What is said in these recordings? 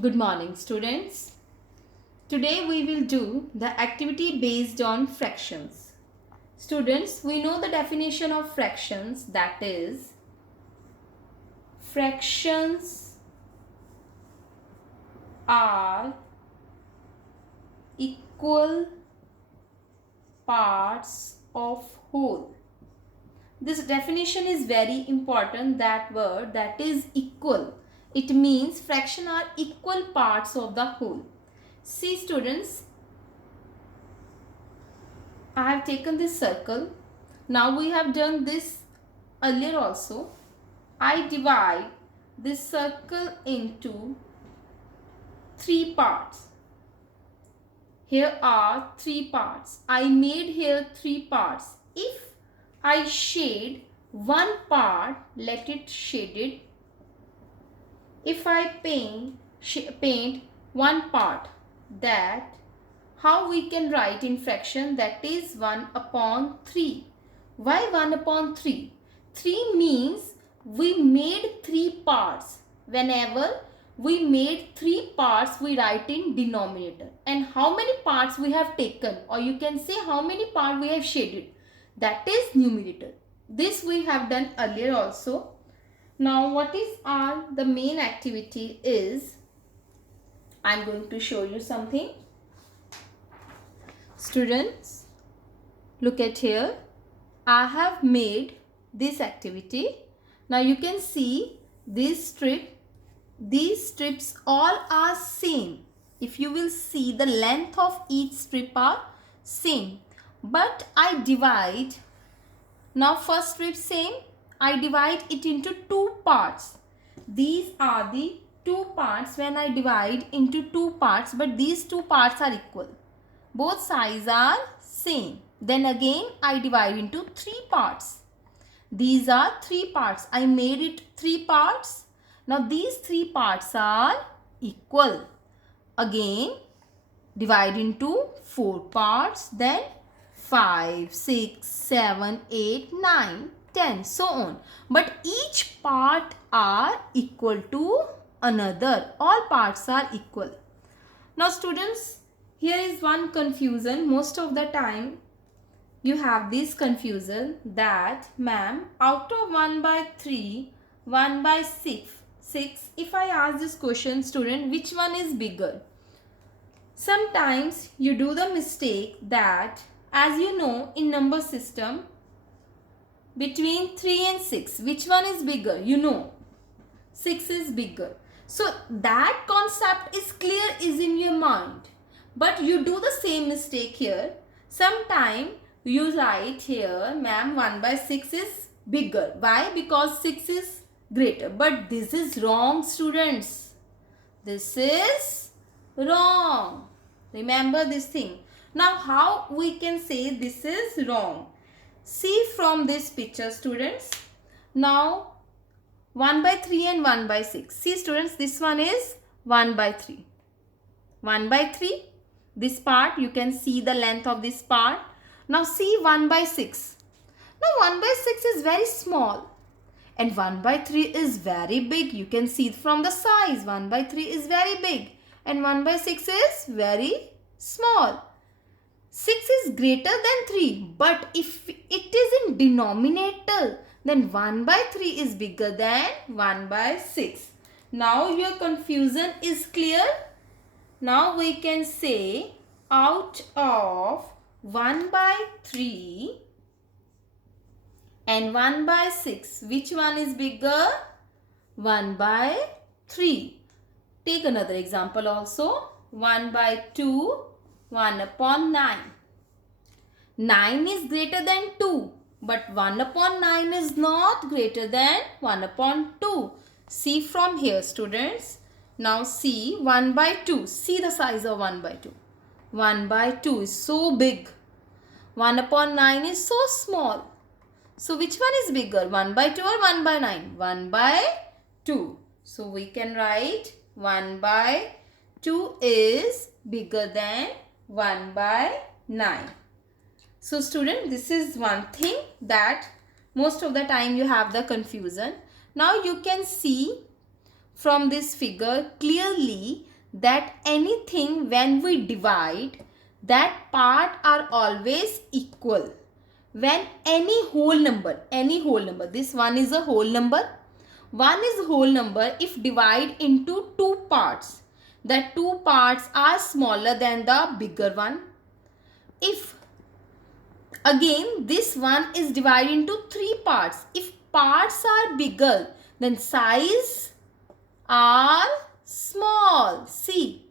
Good morning, students. Today we will do the activity based on fractions. Students, we know the definition of fractions, that is, fractions are equal parts of whole. This definition is very important, that word, that is equal. It means fraction are equal parts of the whole. See students, I have taken this circle. Now we have done this earlier also. I divide this circle into three parts. Here are three parts. I made here three parts. If I shade one part, let it shaded. If I paint one part, that how we can write in fraction, that is 1 upon 3. Why 1 upon 3? 3 means we made three parts. Whenever we made three parts, we write in denominator. And how many parts we have taken, or you can say how many parts we have shaded, that is numerator. This we have done earlier also. Now what is the main activity is, I am going to show you something. Students, look at here. I have made this activity. Now you can see this strip. These strips all are same. If you will see, the length of each strip are same. But I divide. Now first strip same. I divide it into two parts. These are the two parts when I divide into two parts, but these two parts are equal. Both sides are same. Then again I divide into three parts. These are three parts. I made it three parts. Now these three parts are equal. Again divide into four parts. Then 5, 6, 7, 8, 9, 10, so on. But each part are equal to another. All parts are equal. Now students, here is one confusion. Most of the time you have this confusion that, ma'am, out of 1 by 3, 1 by 6, if I ask this question, student, which one is bigger? Sometimes you do the mistake that, as you know, in number system, between 3 and 6, which one is bigger? You know, 6 is bigger. So that concept is clear, is in your mind. But you do the same mistake here. Sometime you write here, ma'am, 1 by 6 is bigger. Why? Because 6 is greater. But this is wrong, students. This is wrong. Remember this thing. Now how we can say this is wrong? See from this picture, students. Now 1 by 3 and 1 by 6. See students, this one is 1 by 3. 1 by 3. This part, you can see the length of this part. Now see 1 by 6. Now 1 by 6 is very small. And 1 by 3 is very big. You can see from the size. 1 by 3 is very big. And 1 by 6 is very small. 6 is greater than 3. But if it is in denominator, then 1 by 3 is bigger than 1 by 6. Now your confusion is clear. Now we can say, out of 1 by 3 and 1 by 6, which one is bigger? 1 by 3. Take another example also. 1 by 2, 1 upon 9. 9 is greater than 2. But 1 upon 9 is not greater than 1 upon 2. See from here, students. Now see 1 by 2. See the size of 1 by 2. 1 by 2 is so big. 1 upon 9 is so small. So which one is bigger? 1 by 2 or 1 by 9? 1 by 2. So we can write 1 by 2 is bigger than 1 by 9. So student, this is one thing that most of the time you have the confusion. Now you can see from this figure clearly that anything when we divide, that part are always equal. When any whole number, this one is a whole number, one is whole number, if divide into two parts, the two parts are smaller than the bigger one. If again this one is divided into three parts, if parts are bigger, then size are small. See,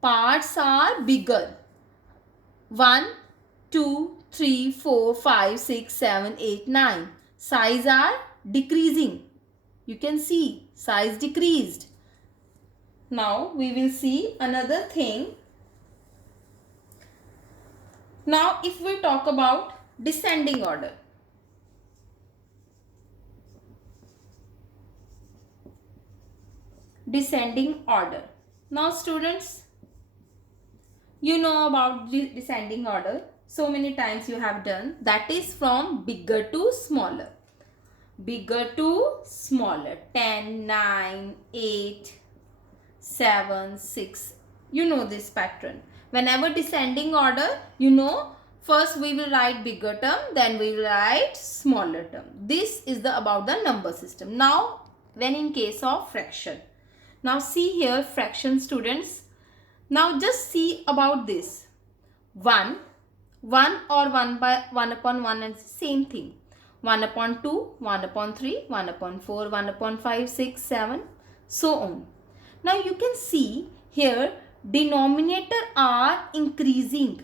parts are bigger. 1, 2, 3, 4, 5, 6, 7, 8, 9. Size are decreasing. You can see size decreased. Now we will see another thing. Now if we talk about descending order. Descending order. Now students, you know about descending order. So many times you have done. That is from bigger to smaller. Bigger to smaller. 10, 9, 8, 7, 6. You know this pattern. Whenever descending order, you know, first we will write bigger term, then we will write smaller term. This is about the number system. Now, when in case of fraction. Now see here fraction students. Now just see about this. 1 or 1 upon 1 is the same thing. 1 upon 2, 1 upon 3, 1 upon 4, 1 upon 5, 6, 7, so on. Now you can see here denominator are increasing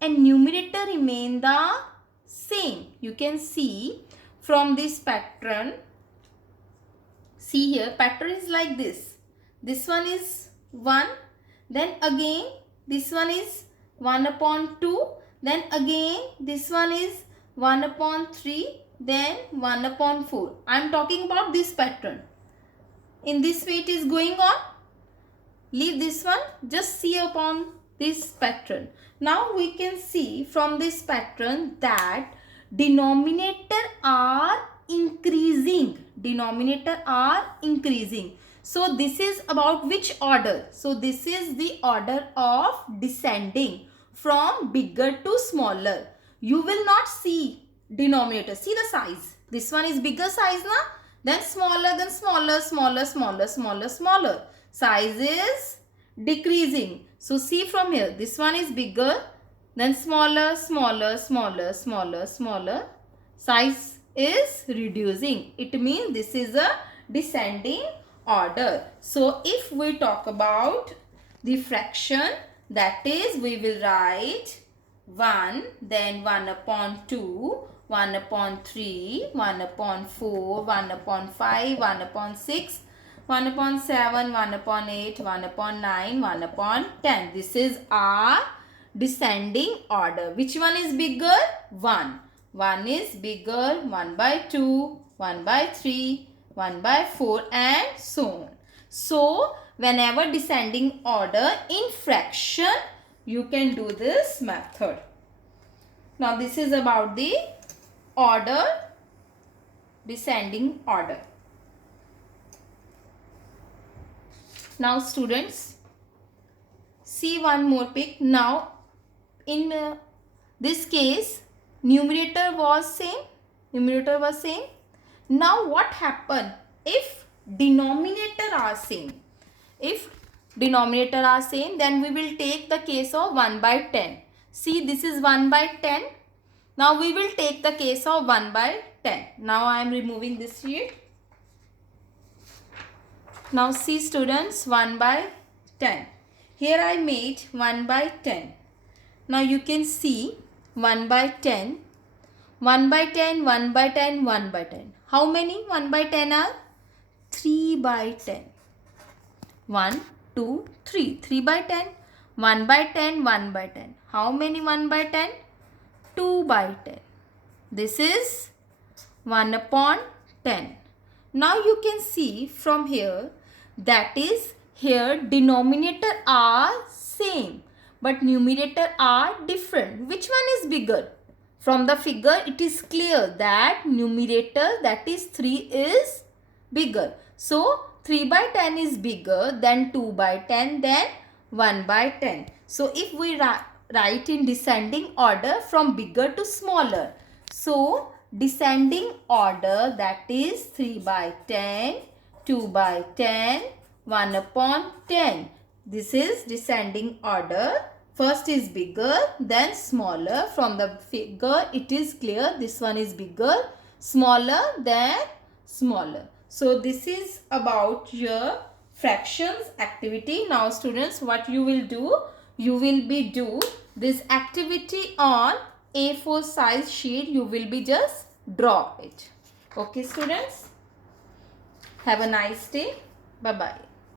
and numerator remain the same. You can see from this pattern. See here, pattern is like this. This one is 1, then again this one is 1 upon 2, then again this one is 1 upon 3, then 1 upon 4. I am talking about this pattern. In this way it is going on. Leave this one, just see upon this pattern. Now we can see from this pattern that denominator are increasing. Denominator are increasing. So this is about which order? So this is the order of descending from bigger to smaller. You will not see denominator. See the size. This one is bigger size now. Then smaller, smaller. Size is decreasing. So see from here. This one is bigger. Then smaller. Size is reducing. It means this is a descending order. So if we talk about the fraction, that is we will write 1, then 1 upon 2, 1 upon 3, 1 upon 4, 1 upon 5, 1 upon 6, 1 upon 7, 1 upon 8, 1 upon 9, 1 upon 10. This is our descending order. Which one is bigger? 1. 1 is bigger, 1 by 2, 1 by 3, 1 by 4 and so on. So, whenever descending order in fraction, you can do this method. Now, this is about the order, descending order. Now, students, see one more pic. Now, in this case, numerator was same. Now what happened if denominator are same? If denominator are same, then we will take the case of 1 by 10. See, this is 1 by 10. Now we will take the case of 1 by 10. Now I am removing this sheet. Now see students, 1 by 10. Here I made 1 by 10. Now you can see 1 by 10. 1 by 10, 1 by 10, 1 by 10. How many 1 by 10 are? 3 by 10. 1, 2, 3. 3 by 10. 1 by 10, 1 by 10. How many 1 by 10? 2 by 10. This is 1 upon 10. Now you can see from here, that is here denominator are same but numerator are different. Which one is bigger? From the figure it is clear that numerator, that is 3, is bigger. So 3 by 10 is bigger than 2 by 10 then 1 by 10. So if we write in descending order from bigger to smaller. So descending order, that is 3 by 10, 2 by 10, 1 upon 10. This is descending order. First is bigger, then smaller. From the figure it is clear this one is bigger, smaller, then smaller. So this is about your fractions activity. Now students, what you will do? You will be do this activity on A4 size sheet. You will be just draw it. Okay students? Have a nice day. Bye-bye.